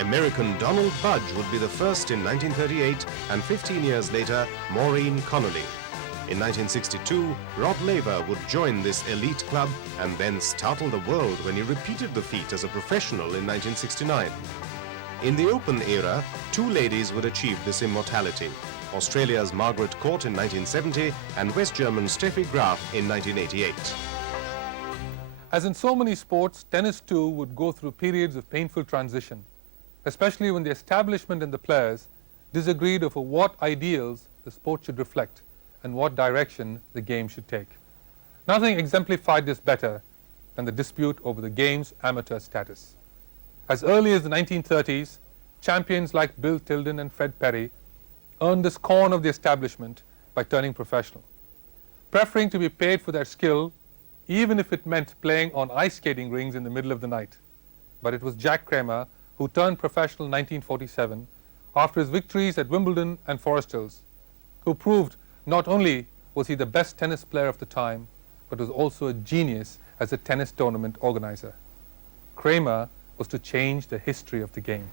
American Donald Budge would be the first in 1938, and 15 years later, Maureen Connolly. In 1962, Laver would join this elite club and then startle the world when he repeated the feat as a professional in 1969. In the Open era, two ladies would achieve this immortality: Australia's Margaret Court in 1970 and West German Steffi Graf in 1988. As in so many sports, tennis too would go through periods of painful transition, especially when the establishment and the players disagreed over what ideals the sport should reflect and what direction the game should take. Nothing exemplified this better than the dispute over the game's amateur status. As early as the 1930s, champions like Bill Tilden and Fred Perry earned the scorn of the establishment by turning professional, preferring to be paid for their skill even if it meant playing on ice skating rings in the middle of the night. But it was Jack Kramer who turned professional in 1947 after his victories at Wimbledon and Forest Hills, who proved not only was he the best tennis player of the time, but was also a genius as a tennis tournament organizer. Kramer was to change the history of the game.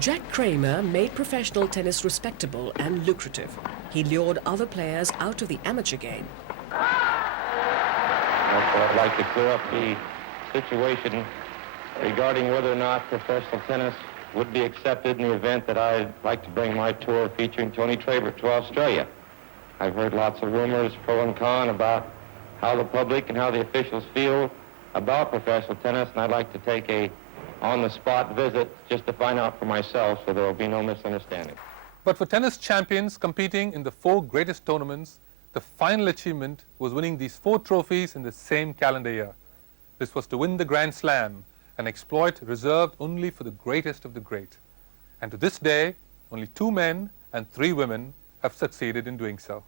Jack Kramer made professional tennis respectable and lucrative. He lured other players out of the amateur game. I'd like to clear up the situation regarding whether or not professional tennis would be accepted in the event that I'd like to bring my tour featuring Tony Trabert to Australia. I've heard lots of rumors, pro and con, about how the public and how the officials feel about professional tennis, and I'd like to take a on-the-spot visit just to find out for myself so there will be no misunderstanding. But for tennis champions competing in the 4 greatest tournaments, the final achievement was winning these 4 trophies in the same calendar year. This was to win the Grand Slam, an exploit reserved only for the greatest of the great. And to this day, only 2 men and 3 women have succeeded in doing so.